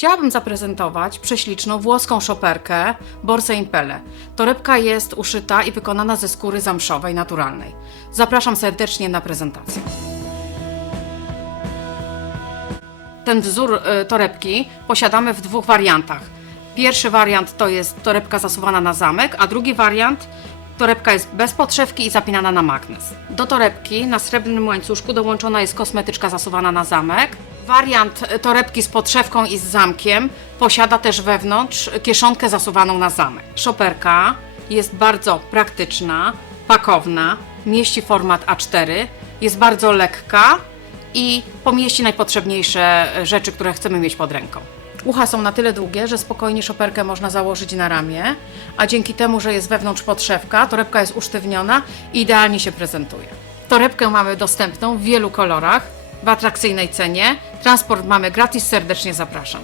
Chciałabym zaprezentować prześliczną włoską szoperkę Borsę Impele. Torebka jest uszyta i wykonana ze skóry zamszowej, naturalnej. Zapraszam serdecznie na prezentację. Ten wzór y, torebki posiadamy w dwóch wariantach. Pierwszy wariant to jest torebka zasuwana na zamek, a drugi wariant torebka jest bez podszewki i zapinana na magnes. Do torebki na srebrnym łańcuszku dołączona jest kosmetyczka zasuwana na zamek. Wariant torebki z podszewką i z zamkiem posiada też wewnątrz kieszonkę zasuwaną na zamek. Szoperka jest bardzo praktyczna, pakowna, mieści format A4, jest bardzo lekka i pomieści najpotrzebniejsze rzeczy, które chcemy mieć pod ręką. Ucha są na tyle długie, że spokojnie szoperkę można założyć na ramię, a dzięki temu, że jest wewnątrz podszewka, torebka jest usztywniona i idealnie się prezentuje. Torebkę mamy dostępną w wielu kolorach, w atrakcyjnej cenie. Transport mamy gratis, serdecznie zapraszam.